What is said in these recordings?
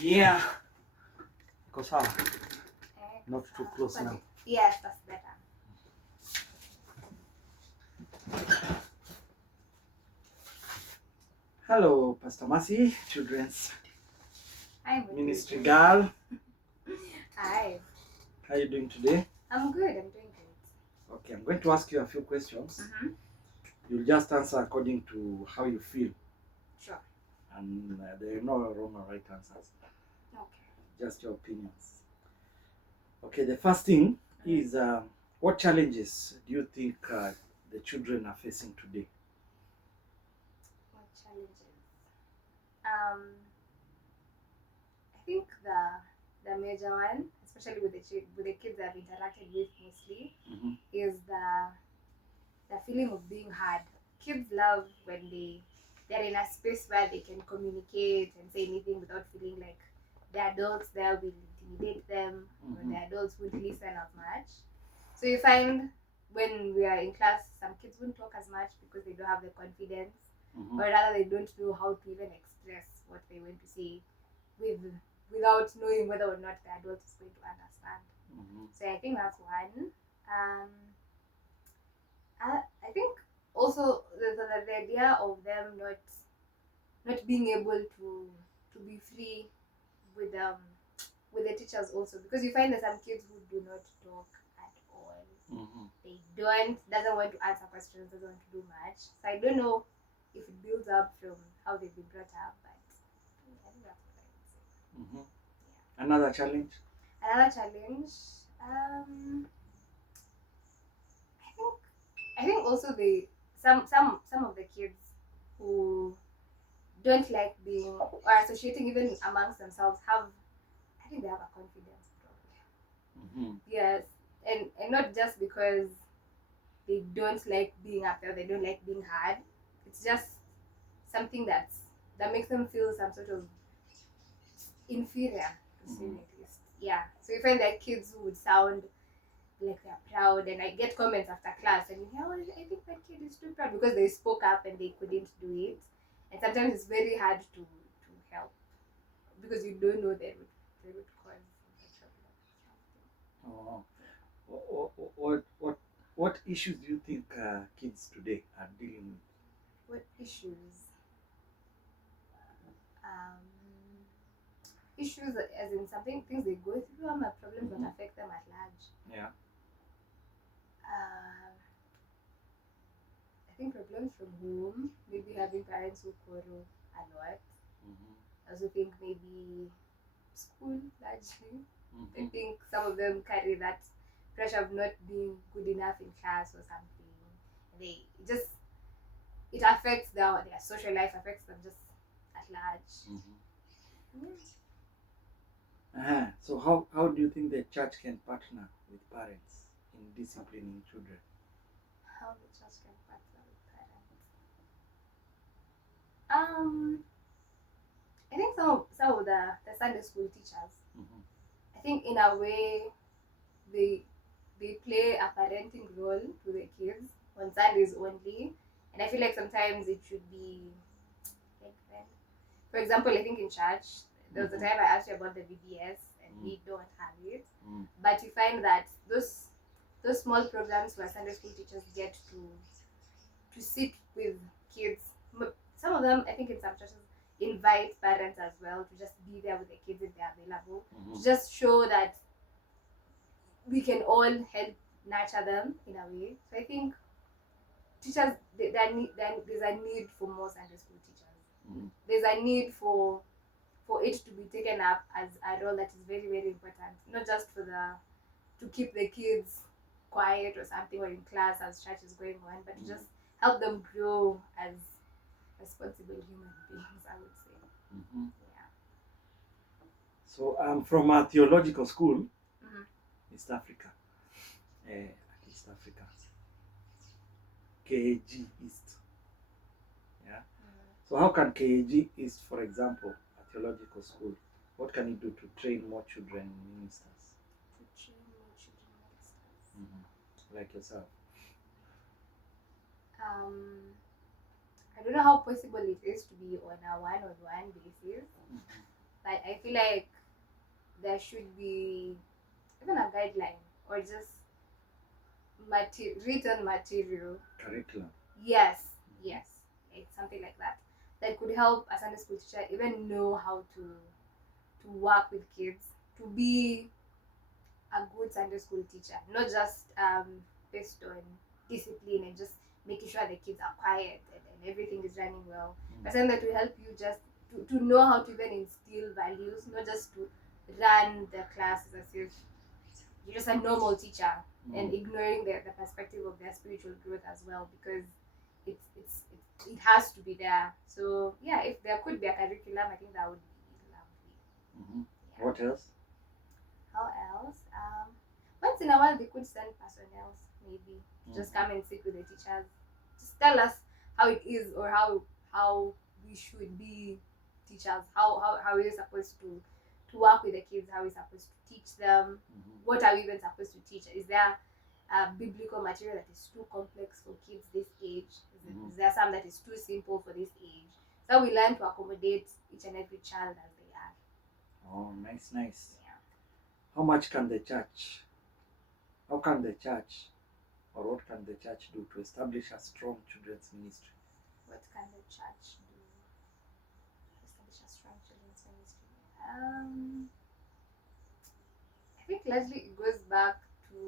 Yeah. Kahawa. Eh, Not too close Sorry. now. Yes, that's better. Hello, Pastor Mercy, Children's I'm good. Ministry girl. Hi. How are you doing today? I'm good. I'm doing good. Okay, I'm going to ask you a few questions. You'll just answer according to how you feel. Sure. And there are no wrong or right answers. Okay. Just your opinions. Okay, the first thing is what challenges do you think the children are facing today? What challenges? I think the major one, especially with the kids I've interacted with mostly, is the feeling of being heard. Kids love when they're in a space where they can communicate and say anything without feeling like the adults there will intimidate them or the adults won't listen as much. So you find when we are in class, some kids won't talk as much because they don't have the confidence, or rather they don't know how to even express what they want to say without knowing whether or not the adult is going to understand. So I think that's one. I think also the idea of them not being able to be free with the teachers also, because you find that some kids who do not talk at all. They doesn't want to answer questions, doesn't want to do much. So I don't know if it builds up from how they've been brought up, but I think that's what I would say. Yeah. Another challenge? Another challenge, I think also some of the kids who don't like being or associating even amongst themselves I think they have a confidence problem. Yes, and not just because they don't like being up there, they don't like being heard. It's just something that makes them feel some sort of inferior, to say at least. Yeah. So you find that kids who would sound like they're proud, and I get comments after class and you hear, oh, I think that kid is too proud because they spoke up and they couldn't do it. And sometimes it's very hard to help because you don't know the root cause of the problem. What issues do you think kids today are dealing with? What issues? Issues as in something things they go through or problems that affect them at large. Yeah. I think problems from home, maybe having parents who quarrel a lot. I also think maybe school largely. I think some of them carry that pressure of not being good enough in class or something. It affects their social life, affects them just at large. So how do you think the church can partner with parents in disciplining children? How the church can partner with parents? I think some of the Sunday school teachers, I think in a way they play a parenting role to the kids on Sundays only, and I feel like sometimes it should be like that. For example, I think in church there was a time I asked you about the VBS and we don't have it, but you find that those small programs where Sunday school teachers get to sit with kids. Some of them, I think in some churches, invite parents as well to just be there with the kids if they're available, to just show that we can all help nurture them in a way. So I think teachers, there's a need for more Sunday school teachers. There's a need for it to be taken up as a role that is very, very important, not just to keep the kids quiet or something or in class as church is going on, but to just help them grow as responsible human beings, I would say. Yeah. So I'm from a theological school, East Africa. East Africa. KAG East. Yeah. So how can KAG East, for example, a theological school, what can it do to train more children ministers? To train more children ministers. Like yourself. I don't know how possible it is to be on a one-on-one basis, But I feel like there should be even a guideline or just written material. Curriculum. Yes, yes, it's something like that that could help a Sunday school teacher even know how to work with kids, to be a good Sunday school teacher, not just based on discipline and just making sure the kids are quiet and everything is running well. But something that will help you just to know how to even instill values, not just to run the classes as if you're just a normal teacher and ignoring the perspective of their spiritual growth as well, because it has to be there. So yeah, if there could be a curriculum, I think that would be lovely. Yeah. What else? How else? Once in a while they could send personnel maybe just come and sit with the teachers, just tell us how it is or how we should be teachers, how we're supposed to work with the kids, how we're supposed to teach them, what are we even supposed to teach? Is there biblical material that is too complex for kids this age? Is there some that is too simple for this age? So we learn to accommodate each and every child as they are. Oh, nice. Yeah. How much can the church, or what can the church do to establish a strong children's ministry? What can the church do to establish a strong children's ministry? I think largely it goes back to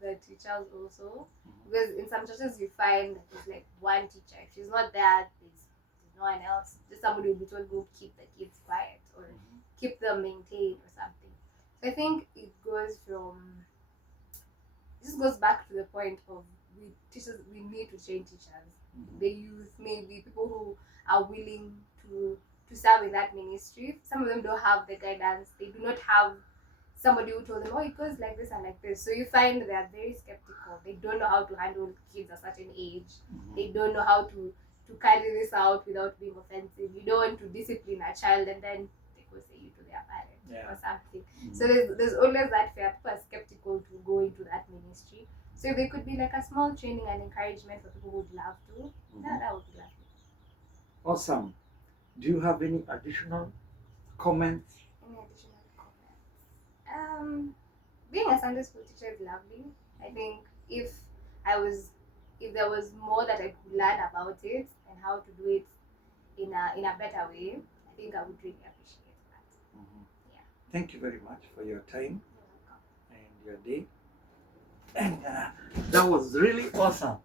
the teachers also, because in some churches you find that there's like one teacher. If she's not there, there's no one else. Just somebody will be told go keep the kids quiet or keep them maintained or something. So I think it just goes back to the point of we need to train teachers, the youth, maybe people who are willing to serve in that ministry. Some of them don't have the guidance, they do not have somebody who told them, oh, it goes like this and like this. So you find they are very skeptical. They don't know how to handle kids at a certain age. They don't know how to carry this out without being offensive. You don't want to discipline a child and then they go say you to their parent or something. So there's always that fear. People are skeptical to go into that ministry. So if there could be like a small training and encouragement for people who would love to, that would be lovely. Awesome. Do you have any additional comments? Any additional comments? Being a Sunday school teacher is lovely. I think if there was more that I could learn about it and how to do it in a better way, I think I would really appreciate that. Yeah. Thank you very much for your time. You're welcome. And your day. And that was really awesome.